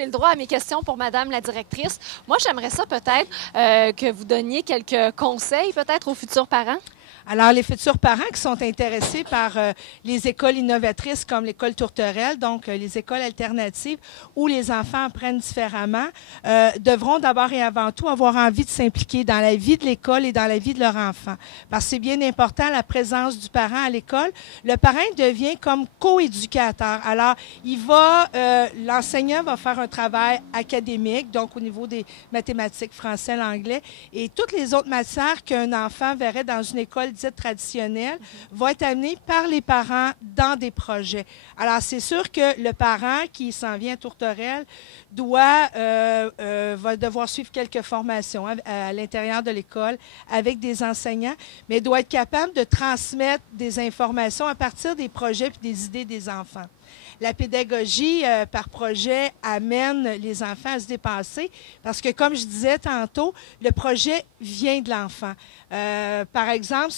j'ai le droit à mes questions pour Madame la directrice. Moi, j'aimerais ça peut-être que vous donniez quelques conseils peut-être aux futurs parents. Alors, les futurs parents qui sont intéressés par les écoles innovatrices comme l'école Tourterelle, donc les écoles alternatives où les enfants apprennent différemment, devront d'abord et avant tout avoir envie de s'impliquer dans la vie de l'école et dans la vie de leur enfant. Parce que c'est bien important la présence du parent à l'école. Le parent devient comme co-éducateur. Alors, l'enseignant va faire un travail académique, donc au niveau des mathématiques, français, l'anglais, et toutes les autres matières qu'un enfant verrait dans une école dite traditionnelle vont être amenées par les parents dans des projets. Alors, c'est sûr que le parent qui s'en vient à Tourterelle va devoir suivre quelques formations à l'intérieur de l'école avec des enseignants, mais doit être capable de transmettre des informations à partir des projets et des idées des enfants. La pédagogie par projet amène les enfants à se dépasser parce que, comme je disais tantôt, le projet vient de l'enfant. Par exemple,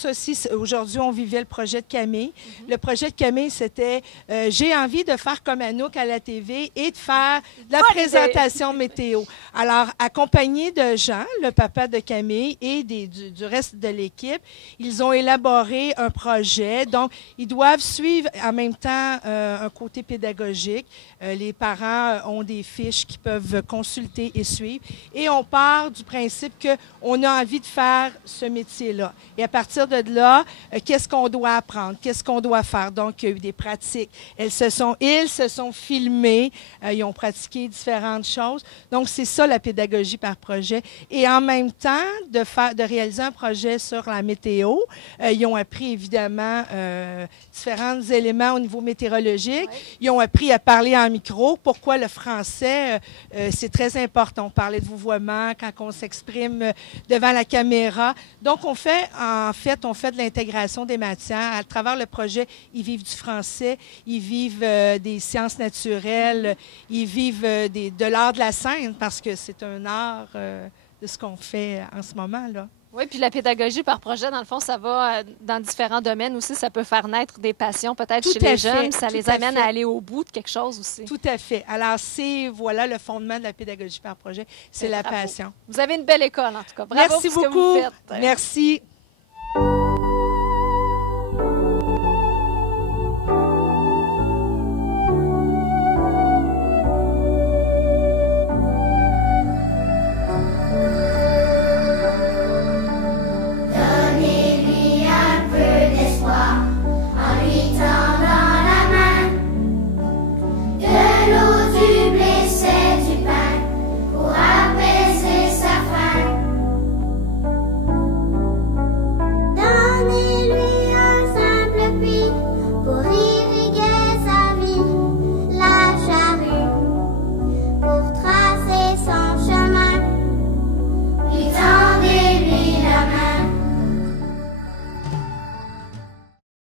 aujourd'hui, on vivait le projet de Camille. Le projet de Camille, c'était j'ai envie de faire comme Anouk à la TV et de faire de la présentation météo. Alors, accompagné de Jean, le papa de Camille, et du reste de l'équipe, ils ont élaboré un projet. Donc, ils doivent suivre en même temps un côté pédagogique. Les parents ont des fiches qu'ils peuvent consulter et suivre. Et on part du principe qu'on a envie de faire ce métier-là. Et à partir de là, qu'est-ce qu'on doit apprendre? Qu'est-ce qu'on doit faire? Donc, il y a eu des pratiques. Ils se sont filmés. Ils ont pratiqué différentes choses. Donc, c'est ça la pédagogie par projet. Et en même temps, de réaliser un projet sur la météo, ils ont appris évidemment différents éléments au niveau météorologique. Ouais. Ils ont appris à parler en micro. Pourquoi le français, c'est très important. On parlait de vouvoiement quand on s'exprime devant la caméra. Donc, on fait de l'intégration des matières. À travers le projet, ils vivent du français, ils vivent des sciences naturelles, ils vivent de l'art de la scène parce que c'est un art de ce qu'on fait en ce moment, là. Oui, puis la pédagogie par projet, dans le fond, ça va dans différents domaines aussi. Ça peut faire naître des passions peut-être chez les jeunes. Ça les amène à aller au bout de quelque chose aussi. Tout à fait. Alors, voilà le fondement de la pédagogie par projet, c'est la passion. Vous avez une belle école, en tout cas. Bravo Merci pour ce beaucoup. que vous faites. Merci.